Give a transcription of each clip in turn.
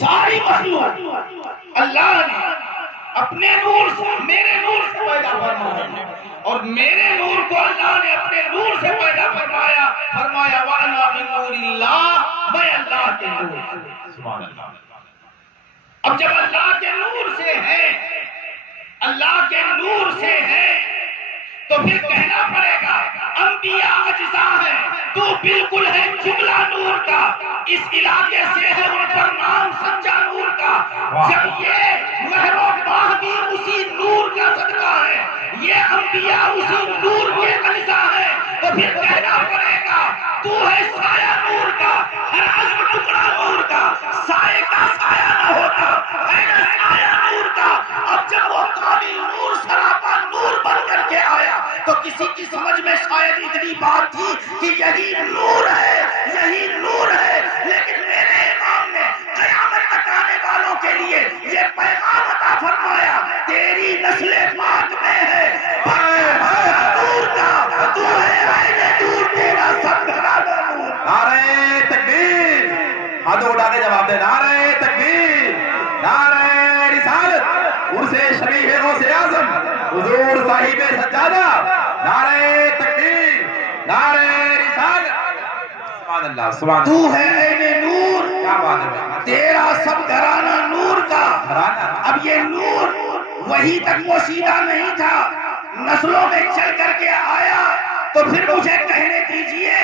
ساری مخلوق اللہ نے اپنے نور سے، میرے نور سے پیدا فرمایا، اور میرے نور کو اللہ نے اپنے نور سے پیدا فرمایا۔ فرمایا وَأَنَا مِن نُورِ اللَّهِ، میں اللہ کے نور سے۔ سبحان اللہ۔ اب جب اللہ کے نور سے ہے، اللہ کے نور سے ہے، تو پھر کہنا پڑے گا انبیاء اجزاء ہیں، تو بالکل ہے جملہ نور کا، اس علاقے سے ہے ان پر نام سچا نور کا۔ جب یہ مہر و ماہ بھی اسی نور کا صدقہ ہے، یہ انبیاء اسی نور کے اجزاء ہیں، تو پھر کہنا پڑے گا تو ہے سایہ نور کا، ہر عزم ٹکڑا نور کا، سائے کا سایہ نہ ہوتا، ہے نا سایہ نور کا۔ اب جب وہ کامل نور سراپا نور بن کر کے آیا تو کسی کی سمجھ میں شاید اتنی بات تھی کہ یہی نور ہے، یہی نور ہے، لیکن میرے امام نے قیامت تک آنے والوں کے لیے یہ پیغام عطا فرمایا، تیری نسل پاک میں ہے نور کا، تو ہے عین نور، تیرا سب گھرانہ نور۔ نعرہ تکبیر، ہاتھوں اٹھا کے جواب دے، نعرہ تکبیر، نعرہ رسالت، عرس شریف غوث اعظم حضور صاحب سجادہ، نعرہ تکبیر، نعرہ رسالت۔ سبحان اللہ، سبحان اللہ۔ تو ہے عین نور، کیا بات ہے، تیرا سب گھرانہ نور کا۔ اب یہ نور وہی تک پوشیدہ نہیں تھا، نسلوں میں چل کر کے آیا، تو پھر مجھے کہنے دیجئے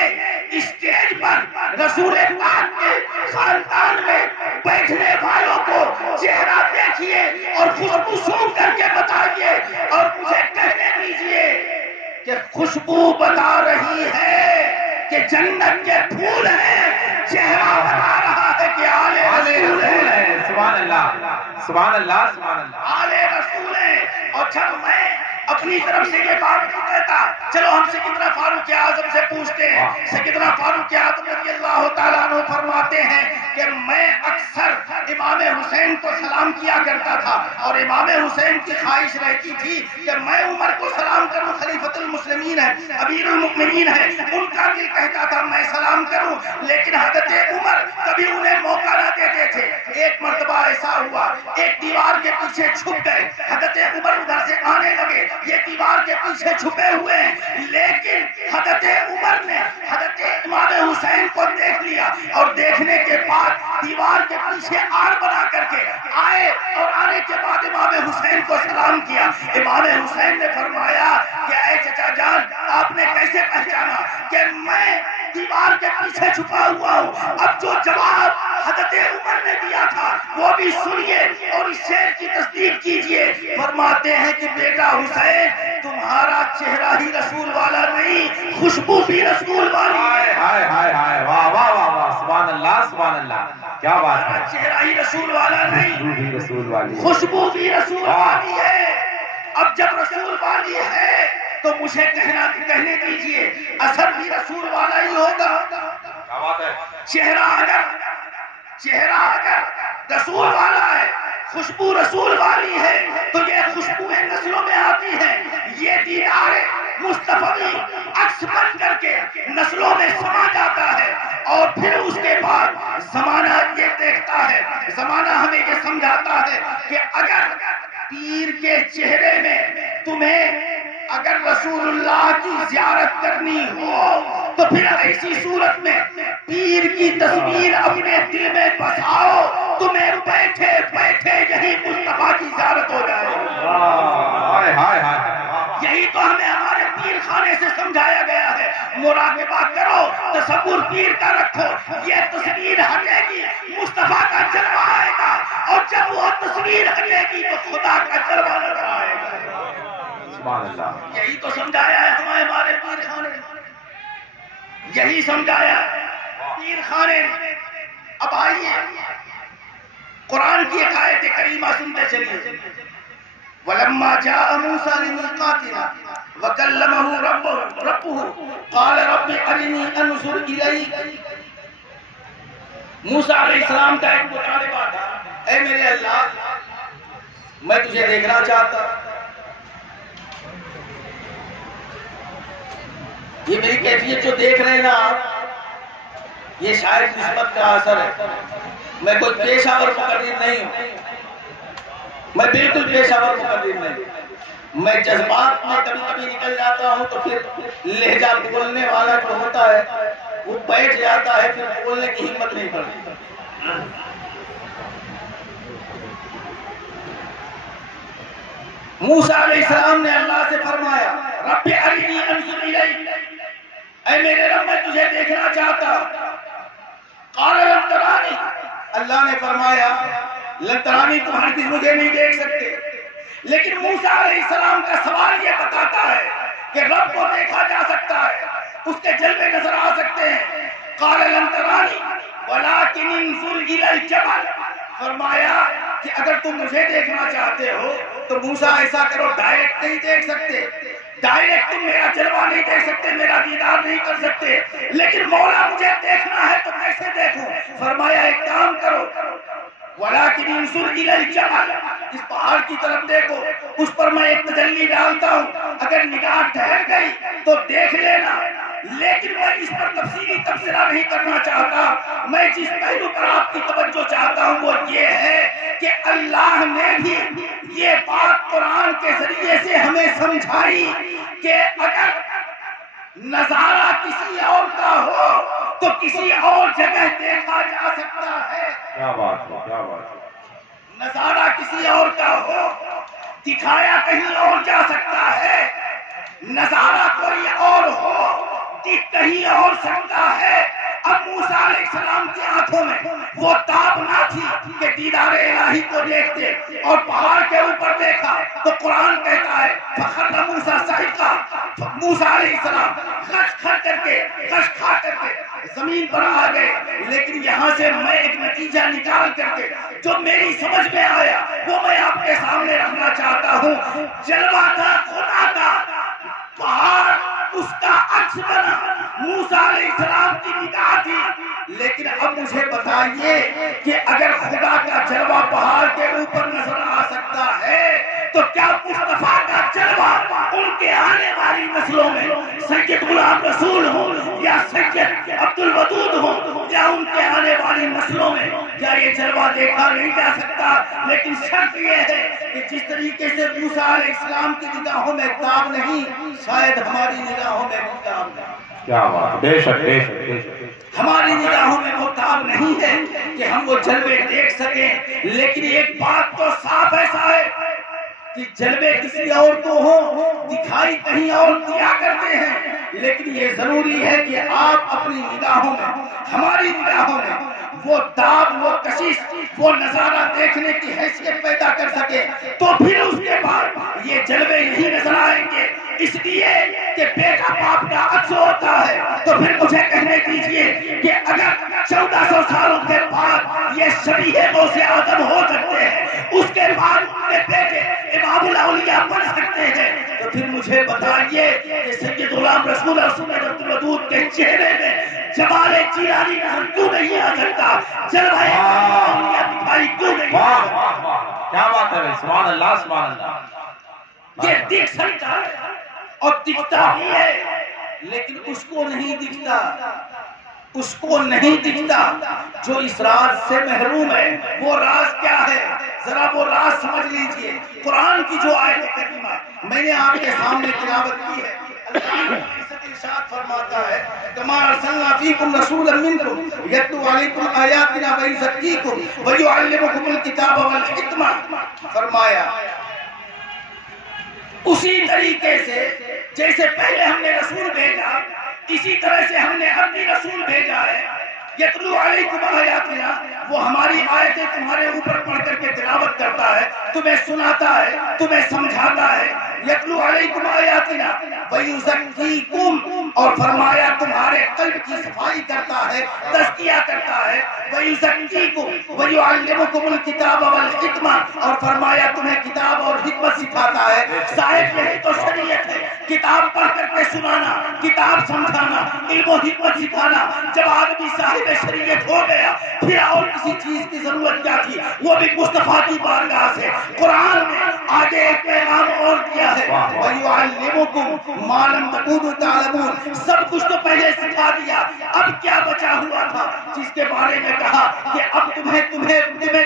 اسٹیج پر رسول پاک کے خاندان میں بیٹھنے والوں کو چہرہ دیکھیے اور خوشبو سونگھ کر کے بتائیے، اور مجھے کہنے دیجئے کہ خوشبو بتا رہی ہے کہ جنت کے پھول ہیں، چہرہ بتا رہا ہے کہ آل رسول ہے۔ سبحان اللہ، سبحان اللہ، سبحان اللہ۔ آل رسول ہے۔ اور جب میں اپنی طرف سے یہ بات نہیں کہتا، چلو ہم سیدنا فاروق اعظم سے پوچھتے ہیں۔ سیدنا فاروق اعظم رضی اللہ تعالیٰ عنہ فرماتے ہیں کہ میں اکثر امام حسین کو سلام کیا کرتا تھا، اور امام حسین کی خواہش رہتی تھی کہ میں عمر کو سلام کروں، خلیفۃ المسلمین ہے، امیر المؤمنین ہے، ان کا دل کہتا تھا میں سلام کروں، لیکن حضرت عمر کبھی انہیں موقع نہ دیتے تھے۔ ایک مرتبہ ایسا ہوا، ایک دیوار کے پیچھے چھپ گئے، حضرت عمر ادھر سے آنے لگے، یہ دیوار کے پیچھے چھپے ہوئے ہیں، لیکن حضرت عمر نے حضرت امام حسین کو دیکھ لیا، اور دیکھنے کے بعد دیوار کے پیچھے آڑ بنا کر کے آئے، اور آنے کے بعد امام حسین کو سلام کیا۔ امام حسین نے فرمایا کہ اے چچا جان، آپ نے کیسے پہچانا کہ میں دیوار کے پیچھے چھپا ہوا ہوں؟ اب جو جواب حضرت عمر نے دیا تھا وہ بھی سنیے اور اس شعر کی تصدیق کیجئے۔ فرماتے ہیں کہ بیٹا حسین، تمہارا چہرہ ہی رسول والا نہیں، خوشبو بھی رسول والی ہے۔ ہائے ہائے ہائے، واہ واہ واہ واہ، سبحان اللہ، سبحان اللہ، کیا بات ہے۔ چہرہ ہی رسول والا نہیں، خوشبو بھی رسول والی، خوشبو بھی رسول والی ہے۔ اب جب رسول والی ہے تو مجھے کہنے دیجئے اثر بھی رسول والا ہی ہوگا۔ کیا بات ہے۔ چہرہ اگر رسول والا ہے، خوشبو رسول والی ہے، تو یہ خوشبویں نسلوں میں آتی ہیں، یہ دیدار مصطفی عکس بن کر کے نسلوں میں سما جاتا ہے، اور پھر اس کے بعد زمانہ یہ دیکھتا ہے، زمانہ ہمیں یہ سمجھاتا ہے کہ اگر پیر کے چہرے میں تمہیں اگر رسول اللہ کی زیارت کرنی ہو تو پھر ایسی صورت میں پیر کی تصویر اپنے دل میں بساؤ، تمہیں بیٹھے بیٹھے یہی مصطفیٰ کی زیارت ہو جائے۔ یہی تو ہمیں ہمارے پیر خانے سے سمجھایا گیا ہے، مراقبہ کرو، تصور پیر کا رکھو، یہ تصویر ہٹے گی مصطفیٰ کا جلوہ آئے گا، اور جب وہ تصویر ہٹے گی تو خدا کا جلوہ نظر آئے گا۔ سبحان اللہ۔ یہی تو سمجھایا ہے ہمارے پیر خانے، یہی سمجھایا پیر خانے۔ اب آئیے قرآن کی ایک آیت کریمہ سنتے چلیے۔ وَلَمَّا جَاءَ مُوسَىٰ لِمِيقَاتِنَا وَكَلَّمَهُ رَبُّهُ قَالَ رَبِّ أَرِنِي أَنظُرْ إِلَيْكَ۔ موسیٰ علیہ السلام کا ایک مطالبہ تھا، اے میرے اللہ، میں تجھے دیکھنا چاہتا، یہ میری کیفیت جو دیکھ رہے ہیں نا آپ، یہ شاید نسبت کا اثر ہے. میں کوئی پیشہ ور مقرر نہیں ہوں، میں بالکل پیشہ ور مقرر نہیں ہوں. میں جذبات میں کبھی کبھی نکل جاتا ہوں تو پھر لہجہ بولنے والا جو ہوتا ہے وہ بیٹھ جاتا ہے، پھر بولنے کی ہمت نہیں پڑتی. موسیٰ علیہ السلام نے اللہ سے فرمایا رب ارنی انظر الیک، اے میرے رب میں تجھے دیکھنا چاہتا. قال لن ترانی، اللہ نے فرمایا لن ترانی تم ہرگز مجھے نہیں دیکھ سکتے. لیکن موسیٰ علیہ السلام کا سوال یہ بتاتا ہے کہ رب کو دیکھا جا سکتا ہے، اس کے جلوے نظر آ سکتے ہیں. قال لن ترانی ولکن انظر الی الجبل، فرمایا کہ اگر تم مجھے دیکھنا چاہتے ہو تو موسیٰ ایسا کرو، ڈائریکٹ نہیں دیکھ سکتے، ڈائریکٹ تم میرا جلوہ نہیں دیکھ سکتے، میرا دیدار نہیں کر سکتے، لیکن مولا مجھے دیکھنا ہے تو کیسے دیکھوں؟ فرمایا ایک کام کرو وَلَكِنْ انظُرْ إِلَى الْجَبَلِ، اس پہاڑ کی طرف دیکھو، اس پر میں ایک تجلی ڈالتا ہوں، اگر نگاہ ٹھہر گئی تو دیکھ لینا. لیکن میں اس پر تفصیلی تبصرہ نہیں کرنا چاہتا. میں جس پہلو پر آپ کی توجہ چاہتا ہوں وہ یہ ہے کہ اللہ نے بھی یہ بات قرآن کے ذریعے سے ہمیں سمجھائی کہ اگر نظارہ کسی اور کا ہو تو کسی اور جگہ دیکھا جا سکتا ہے. کیا بات ہے، کیا بات ہے. نظارہ کسی اور کا ہو، دکھایا کہیں اور جا سکتا ہے. نظارہ کوئی اور ہو، دکھ کہیں اور سکتا ہے. اب موسیٰ علیہ السلام کی آنکھوں میں وہ تاب نہ تھی کہ دیدار الہی کو دیکھتے، اور پہاڑ کے اوپر دیکھا تو قرآن کہتا ہے فَخَرَّ مُوسَىٰ صَعِقًا، موسیٰ علیہ السلام خش کھا کر کے زمین پر آ گئے. لیکن یہاں سے میں ایک نتیجہ نکال کر کے جو میری سمجھ میں آیا وہ میں آپ کے سامنے رکھنا چاہتا ہوں. جلوہ تھا خدا کا، پہاڑ اس کا عکس بنا، موسیٰ علیہ السلام کی نگاہ تھی. لیکن اب مجھے بتائیے کہ اگر خدا کا جلوہ پہاڑ کے اوپر نظر آ سکتا ہے تو کیا مصطفیٰ کا جلوہ ان کے آنے والی نسلوں میں سید غلام رسول ہوں یا سید عبد الودود ہوں یا ان کے آنے والی نسلوں میں کیا یہ جلوہ دیکھا نہیں جا سکتا؟ لیکن شرط یہ ہے کہ جس طریقے سے موسیٰ علیہ السلام کی نگاہوں میں تاب نہیں، شاید ہماری نگاہوں میں بھی تاب نہیں. کیا بات، بے شک بے شک بے شک. ہماری نگاہوں میں وہ تاب نہیں ہے کہ ہم وہ جلوے دیکھ سکیں. لیکن ایک بات تو صاف ایسا ہے کہ جلوے کسی اور کو ہوں، دکھائی کہیں اور دیا کرتے ہیں، لیکن یہ ضروری ہے کہ آپ اپنی نگاہوں میں، ہماری نگاہوں میں وہ تاب، وہ کشش، وہ نظارہ دیکھنے کی حیثیت پیدا کر سکے. تو پھر اس کے بعد یہ جلوے نہیں نظر آئیں گے. اس لیے کہ بیٹا باپ کا عکس ہوتا ہے. تو پھر مجھے کہنے دیجئے کہ اگر 1400 سالوں کے بعد یہ شبیہ غوث اعظم ہو سکتے ہیں، اس کے بعد ان کے بیٹے امام الاولیاء بن سکتے ہیں، تو پھر مجھے بتائیے کہ سید غلام رسول اور سید عبد الودود کے چہرے میں جمال جیلانی نظر کیوں نہیں آ سکتا؟ جلوہ اولیاء دکھائی کیوں نہیں آ سکتا؟ کیا بات ہے، سبحان اللہ سبحان اللہ. یہ دیکھ سکتا ہے اور دکھتا بھی ہے، لیکن اس کو نہیں دکھتا، اس کو نہیں دکھتا جو اس راز سے محروم ہے. وہ راز کیا ہے؟ ذرا وہ راز سمجھ لیجئے. قرآن کی جو آیت کریمہ میں نے آپ کے سامنے تلاوت کی ہے، اللہ ارشاد فرماتا ہے کما ارسلنا فیکم رسولا منکم یتلو علیکم آیاتنا ویزکیکم ویعلمکم الکتاب والحکمہ. فرمایا اسی طریقے سے جیسے پہلے ہم نے رسول بھیجا، اسی طرح سے ہم نے اب بھی رسول بھیجا ہے. یتلو علیکم آیاتنا، وہ ہماری آیتیں تمہارے اوپر پڑھ کر کے تلاوت کرتا ہے، تمہیں سناتا ہے، تمہیں سمجھاتا ہے. یتلو علیکم آیاتنا ویزکیکم، اور فرمایا تمہارے قلب کی صفائی کرتا ہے، تزکیہ کرتا ہے. ویزکیکم ویعلمکم الکتاب والحکمہ، اور فرمایا تمہیں کتاب اور حکمت سکھاتا ہے. صاحب یہی تو شریعت ہے، کتاب پڑھ کر کے سنانا، کتاب سمجھانا، علم و حکمت سکھانا. جب آدمی صاحب شریعت ہو گیا پھر اور کسی چیز کی ضرورت کیا تھی؟ وہ بھی مصطفیٰ کی بارگاہ سے۔ قرآن نے آگے ایک پیغام اور دیا ہے، وَيُعَلِّمُكُمْ مَا لَمْ تَكُونُوا تَعْلَمُونَ۔ سب کچھ تو پہلے سکھا دیا، اب کیا بچا ہوا تھا جس کے بارے میں کہا کہ اب تمہیں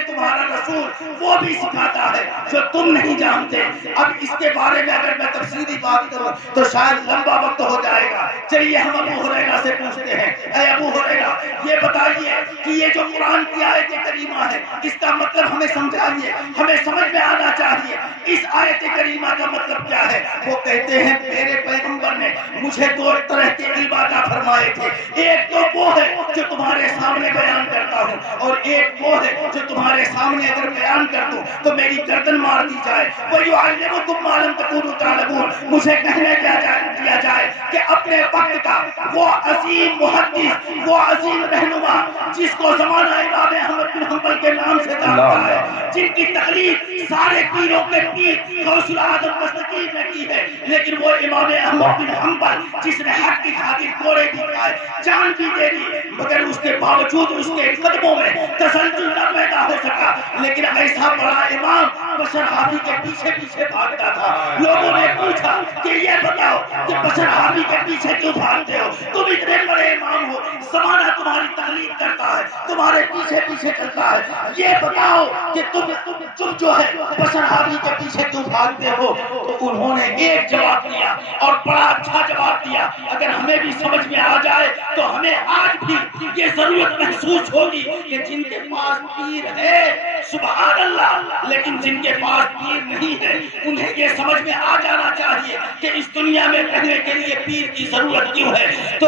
تمہارا رسول وہ بھی سکھاتا ہے جو تم نہیں جانتے۔ اب اس کے بارے میں اگر میں تفصیلی بات کروں تو شاید لمبا وقت ہو جائے گا۔ چلیے ہم ابو ہریرہ سے پوچھتے ہیں، اے ابو ہریرہ یہ بتائیے کہ یہ جو قرآن کی آیت کریمہ ہے اس کا مطلب ہمیں سمجھائیے، ہمیں سمجھ میں آنا چاہیے اس آیت کریمہ کا مطلب کیا ہے۔ وہ کہتے ہیں میرے پیغمبر نے مجھے دو طرح کے علم عطا فرمائے تھے، ایک تو وہ ہے جو تمہارے سامنے بیان کرتا ہوں، اور ایک وہ ہے جو تمہارے سامنے اگر بیان کر دوں تو میری گردن مار دی جائے۔ وَيُعَلِّمُكُمْ مَا لَمْ تَكُونُوا تَعْلَمُونَ۔ مجھے کہنے دیا جائے کہ اپنے وقت کا وہ عظیم محدث، وہ عظیم رہنما جس کو زمانہ امام احمد بن حنبل کے نام سے جانتا ہے، جن کی تقلید سارے پیروں کے پیر غوث العظم مستقیم نے کی ہے، لیکن وہ امام احمد بن حنبل جس نے حق کی خاطر کوڑے بھی کھائے، جان بھی دے دی، مگر اس کے باوجود اس کے قدموں میں تسلسل نہ پیدا ہو سکا۔ لیکن ایسا بڑا امام بشر حافی کے پیچھے پیچھے بھاگتا تھا۔ لوگوں نے پوچھا کہ یہ بتاؤ کہ بشر حافی کے پیچھے کیوں بھاگتے ہو، تم اتنے بڑے امام ہو، زمانہ تمہاری تقلید کرتا ہے، تمہارے پیچھے پیچھے چلتا ہے، یہ بتاؤ کہ تم جو ہے بشر حافی کے پیچھے کیوں بھاگتے ہو۔ تو انہوں نے ایک جواب دیا اور بڑا اچھا جواب دیا، اگر ہمیں بھی سمجھ میں آ جائے تو ہمیں آج بھی یہ ضرورت محسوس ہوگی کہ جن کے پاس پیر ہے سبحان اللہ، لیکن جن کے پاس پیر نہیں ہے انہیں یہ سمجھ میں آ جانا چاہیے کہ اس دنیا میں رہنے کے لیے پیر کی ضرورت کیوں ہے۔ تو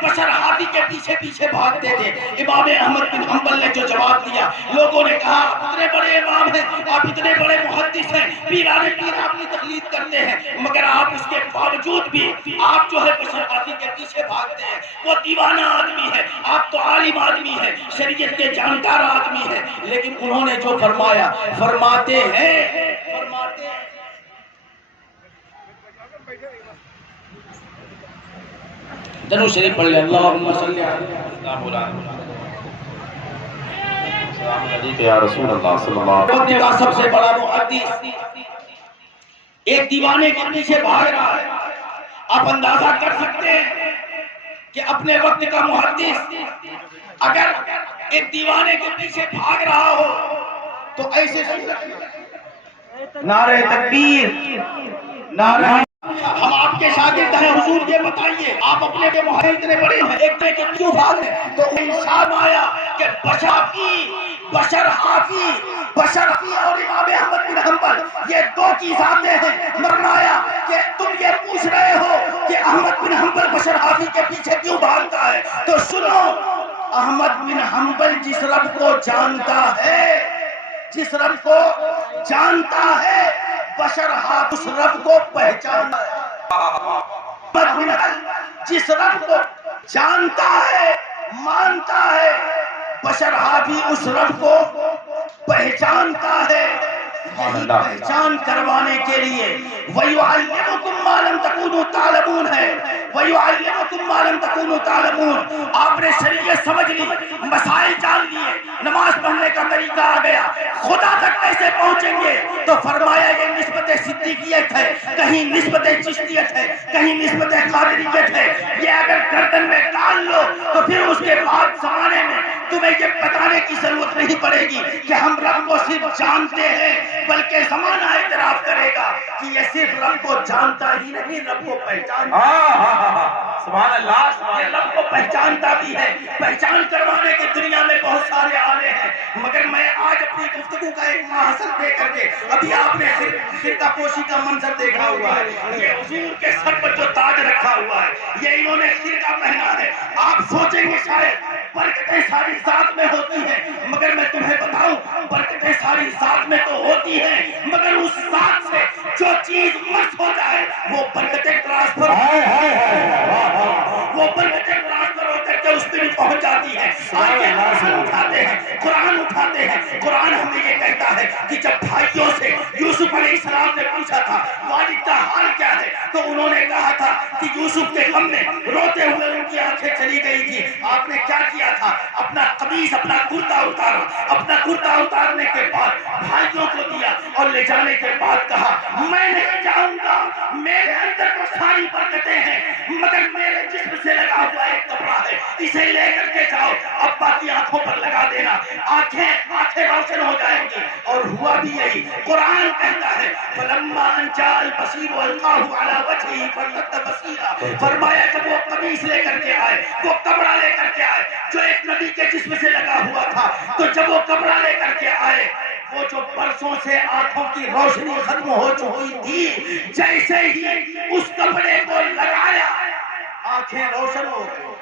بشر حافی کے پیچھے پیچھے بھاگتے تھے۔ امام احمد بن حنبل نے جو جواب دیا، لوگوں نے کہا آپ اتنے بڑے امام ہیں، آپ اتنے بڑے محدث ہیں، پیرانے پیر آپ کی تقلید کرتے ہیں، مگر آپ اس کے باوجود بھی آپ جو ہے بشر حافی کے پیچھے بھاگتے ہیں۔ وہ دیوانہ آدمی ہے، آپ تو عالم آدمی ہیں، شریعت کے جانکار آدمی ہیں، لیکن انہوں نے جو فرمایا فرماتے ہیں درود شریف پڑھ لیں، اللہم صلی یا رسول اللہ صلی اللہ علیہ وسلم کا سب سے بڑا محدث ایک دیوانے کے پیچھے بھاگ رہا ہے۔ آپ اندازہ کر سکتے ہیں کہ اپنے وقت کا محدث اگر ایک دیوانے کے پیچھے بھاگ رہا ہو تو ایسے نعرہ تکبیر، نعرہ ہم آپ کے شاگرد ہیں، حضور یہ بتائیے آپ اپنے کے محدث اتنے بڑے ہیں، ایک کے کیوں بھاگ رہے ہیں؟ تو انسان آیا کہ بشر حافی اور امام احمد بن حنبل یہ دو کی ذاتیں ہیں۔ فرمایا کہ تم یہ پوچھ رہے ہو کہ احمد بن حنبل بشر حافی کے پیچھے کیوں بھاگتا ہے، تو سنو، احمد بن حنبل جس رب کو جانتا ہے بشر حافی اس رب کو پہچانتا ہے۔ جس رب کو جانتا ہے مانتا ہے، بشر حافی اس رب کو پہچانتا ہے۔ یہی پہچان کروانے کے لیے وَيُعَلِّمُكُمْ مَا لَمْ تَكُونُوا تَعْلَمُونَ ہے، وَيُعَلِّمُكُمْ مَا لَمْ تَكُونُوا تَعْلَمُونَ۔ آپ نے شریعت سمجھ لی، مسائل جان لیے، نماز پڑھنے کا طریقہ آ گیا، خدا تک کیسے پہنچیں گے؟ تو فرمایا یہ نسبت صدیقیت ہے، کہیں نسبت چشتیت ہے، کہیں نسبت قادریت ہے، یہ اگر گردن میں ڈال لو تو پھر اس کے بعد زمانے میں تمہیں یہ بتانے کی ضرورت نہیں پڑے گی کہ ہم رب کو صرف جانتے ہیں، بلکہ زمانہ اعتراف کرے گا کہ یہ صرف رب کو جانتا ہی نہیں، رب کو پہچانتا سبحان اللہ، یہ رب کو پہچانتا بھی ہے۔ پہچان کروانے کی دنیا میں بہت سارے آلے ہیں، مگر میں آج اپنی گفتگو کا ایک محاصل دے کر کے، ابھی آپ نے خرقہ پوشی کا منظر دیکھا ہوا ہے، یہ حضور کے سر پر جو تاج رکھا ہوا ہے یہ انہوں نے خرقہ پہنا ہے۔ آپ سوچیں گے شاید برکتیں ساری ذات میں ہوتی ہیں، مگر میں تمہیں بتاؤں برکتیں ساری ذات میں تو ہوتی ہیں، مگر اس ذات سے جو چیز مس ہو جائے وہ برکتیں ٹرانسفر ہو کر کے اس دن پہنچ جاتی ہے. آئیے قرآن اٹھاتے ہیں، قرآن اٹھاتے ہیں. قرآن ہمیں یہ کہتا ہے کہ جب بھائیوں سے یوسف علیہ السلام نے پوچھا تھا والد کا حال کیا ہے، تو انہوں نے کہا تھا کہ یوسف کے غم میں روتے ہوئے ان کی آنکھیں چلی گئی تھی. آپ نے کیا کیا تھا؟ اپنا قمیص، اپنا کرتا اتارا. اپنا کرتا اتارنے کے بعد بھائیوں کو دیا اور لے جانے کے بعد کہا میں نہیں جاؤں گا، میرے اندر تو ساری برکتیں ہیں، مگر میرے جسم سے لگا ہوا ایک کپڑا ہے، اسے لے کر کے جاؤ، ابا کی آنکھوں پر لگا دینا، آنکھیں روشن ہو جائیں گی. اور ہوا بھی یہی. قرآن کہتا ہے فلما ان جاء البصیر القاه على وجهه فارتد بصیرا. فرمایا جب وہ قمیص لے کر کے آئے، وہ کپڑا لے کر کے آئے جو ایک نبی کے جسم سے لگا ہوا تھا، تو جب وہ کپڑا لے کر کے آئے، وہ جو برسوں سے آنکھوں کی روشنی ختم ہو چکی تھی، جیسے ہی اس کپڑے کو لگایا آنکھیں روشن ہو گئی.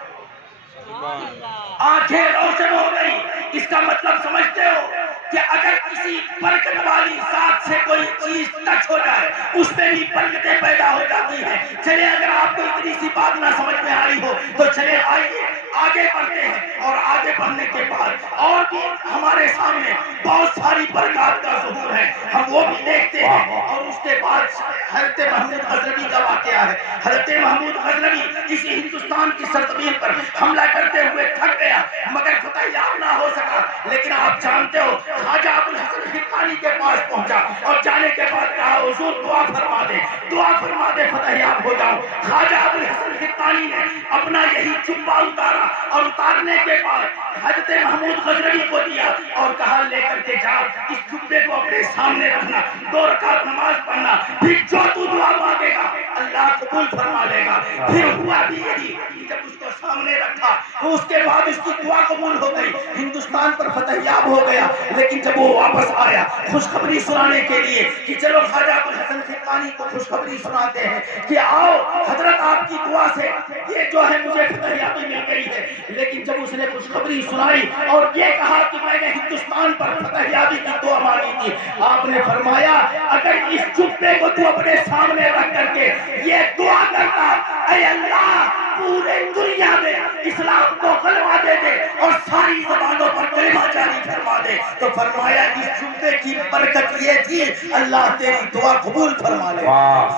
آنکھیں روشن ہو گئی. اس کا مطلب سمجھتے ہو کہ اگر کسی برکت والی ذات سے کوئی چیز ٹچ ہو جائے اس میں بھی برکتیں پیدا ہو جاتی ہیں. چلے اگر آپ کو اتنی سی بات نہ سمجھ میں آئی ہو تو چلے آئیے آگے بڑھتے ہیں. اور آگے بڑھنے کے بعد اور بھی ہمارے سامنے بہت ساری برکات کا ظہور ہے، ہم وہ بھی دیکھتے ہیں. اور اس کے بعد حضرت محمود غزنوی کا واقعہ ہے. حضرت محمود غزنوی کسی ہندوستان کی سرزمین پر حملہ کرتے ہوئے تھک گیا مگر فتح یاب نہ ہو سکا. لیکن آپ جانتے ہو خواجہ ابوالحسن خرقانی کے پاس پہنچا اور جانے کے بعد کہا حضور دعا فرما دے، دعا فرما دے فتح یاب ہو جاؤ. خواجہ ابوالحسن خرقانی نے اپنا یہی جبہ اتارا اور اتارنے کے بعد حضرت محمود غزنوی کو دیا اور کہا لے کر کے جا، اس جبے کو اپنے سامنے رکھنا، 2 رکعت نماز پڑھنا، پھر جو تو دعا مانگے گا اللہ قبول فرما لے گا. پھر ہوا بھی یہی. جب اس کو سامنے رکھا تو اس کے بعد اس کی دعا قبول ہو گئی، ہندوستان پر فتح یاب ہو گیا. لیکن جب وہ واپس آیا خوشخبری سنانے کے لیے کہ چلو خواجہ ابوالحسن خرقانی کو خوشخبری سناتے ہیں کہ آؤ حضرت آپ کی دعا سے یہ جو ہے مجھے فتح یابی مل گئی ہے. لیکن جب اس نے خوشخبری سنائی اور یہ کہا کہ میں نے ہندوستان پر فتح یابی کی دعا مانگی تھی، آپ نے فرمایا اگر اس جبے کو تو اپنے سامنے رکھ کر کے یہ دعا کرتا اے اللہ پورے دنیا میں اسلام کو غلبہ دے دے اور ساری زبانوں پر کلمہ جاری فرما دے، تو فرمایا اس جمعے کی برکت یہ تھی اللہ تیری دعا قبول فرما لے.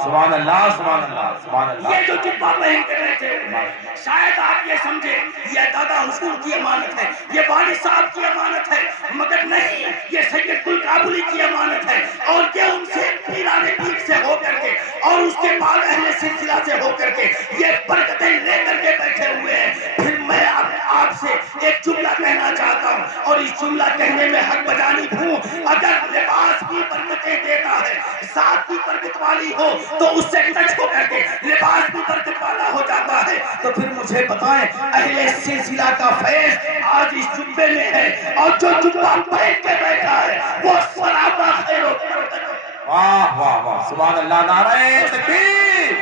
سبحان اللہ سبحان اللہ سبحان اللہ. یہ جو جبہ پہن کے بیٹھے ہوئے شاید آپ یہ سمجھے یہ دادا حضور کی امانت ہے، یہ والد صاحب کی امانت ہے، مگر نہیں، یہ سید کل کابلی کی امانت ہے. اور یہ ان سے پیران پیر سے ہو کر کے اور اس کے بعد اہل سلسلہ سے ہو کر کے یہ برکتیں لے کر کے بیٹھے ہوئے ہیں. پھر میں آپ سے ایک جملہ کہنا چاہتا ہوں اور اس جملہ کہنے میں حق بجانب ہوں. اگر لباس کی برکتیں دیتا ہے، ذات کی برکت والی ہو تو اس سے ٹچ ہو کر کے لباس بھی برکت والا ہو جاتا ہے. تو پھر مجھے بتائیں اہل سلسلہ کا فیض آج اس جبے میں ہے اور جو جبہ پہن کے بیٹھا ہے وہ سرابہ خیر و برکت ہے. واہ واہ واہ سبحان اللہ. نعرہ تکبیر،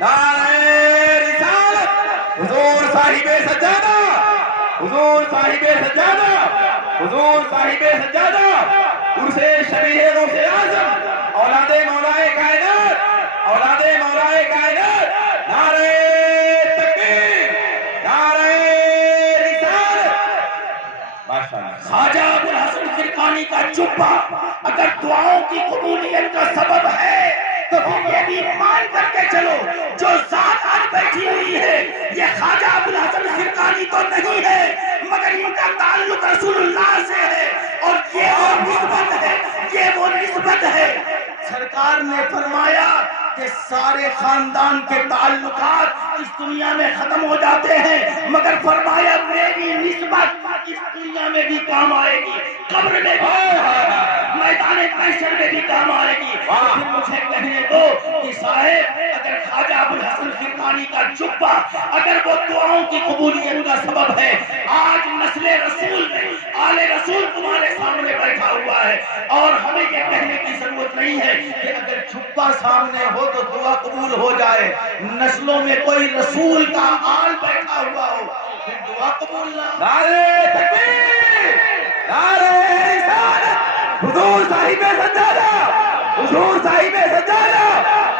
نعرہ رسالت. حضور صاحب سجادہ، حضور صاحب سجادہ، حضور صاحب سجادہ، عرس شبیہ غوث اعظم، اولاد مولائے کائنات، اولاد مولائے کائنات. نعرہ تکبیر، نعرہ رسالت. ماشاءاللہ. خواجہ ابوالحسن خرقانی کا جبہ اگر دعاؤں کی قبولیت کا سبب ہے تو پھر یہ بھی مان کر کے چلو جو ذات آج بیٹھی ہوئی ہے یہ خواجہ ابوالحسن خرقانی تو نہیں ہے مگر ان کا تعلق رسول اللہ سے ہے اور یہ اور نسبت ہے، یہ وہ نسبت ہے. سرکار نے فرمایا کہ سارے خاندان کے تعلقات اس دنیا میں ختم ہو جاتے ہیں مگر فرمایا میری نسبت اس دنیا میں بھی کام آئے گی، قبر میں بھی میدان محشر میں بھی کام آئے گی. پھر مجھے کہنے دو کہ صاحب اگر خواجہ ابوالحسن خرقانی کا جبہ اگر وہ دعاؤں کی قبولیت کا سبب ہے، آج نسل رسول میں آل رسول تمہارے سامنے بیٹھا ہوا ہے اور ہمیں یہ کہنے کی ضرورت نہیں ہے کہ اگر جبہ سامنے ہو تو دعا قبول ہو جائے. نسلوں میں کوئی رسول کا آل بیٹھا ہوا ہو پھر دعا قبول نہ. نعرہ تکبیر، نعرہ رسالت. حضور صاحب سجادہ، حضور صاحب سجادہ،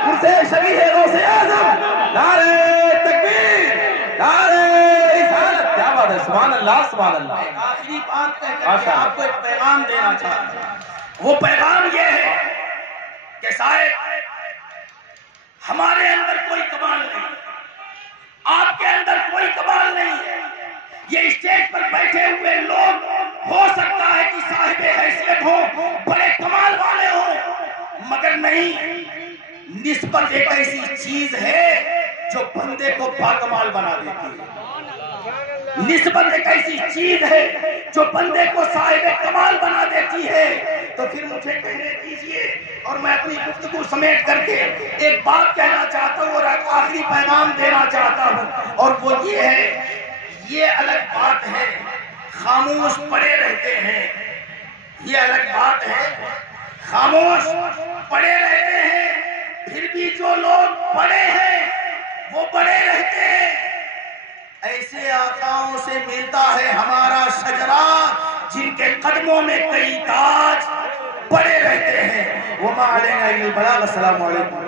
عرس شبیہ غوث اعظم. نعرہ تکبیر، نعرہ رسالت. کیا بات بات ہے، سبحان اللہ سبحان اللہ۔ ایک آخری بات کہہ کر کے آپ کو ایک پیغام دینا چاہتا ہوں۔ وہ پیغام یہ ہے کہ صاحب ہمارے اندر کوئی کمال نہیں، آپ کے اندر کوئی کمال نہیں ہے۔ یہ اسٹیج پر بیٹھے ہوئے لوگ ہو سکتا ہے کہ صاحب حیثیت ہوں، بڑے کمال والے ہوں، مگر نہیں، نسبت ایک ایسی چیز ہے جو بندے کو باکمال بنا دیتی ہے۔ نسبت ایک ایسی چیز ہے جو بندے کو صاحب کمال بنا دیتی ہے۔ تو پھر مجھے کہنے دیجئے اور میں اپنی گفتگو سمیٹ کر کے ایک بات کہنا چاہتا ہوں اور ایک آخری پیغام دینا چاہتا ہوں، اور وہ یہ ہے، یہ الگ بات ہے خاموش پڑے رہتے ہیں، یہ الگ بات ہے خاموش پڑے رہتے ہیں، پھر بھی جو لوگ پڑے ہیں وہ بڑے رہتے ہیں۔ ایسے آقاؤں سے ملتا ہے ہمارا شجرہ جن کے قدموں میں کئی تاج پڑے رہتے ہیں۔ وما علینا الا البلاغ۔ السلام علیکم۔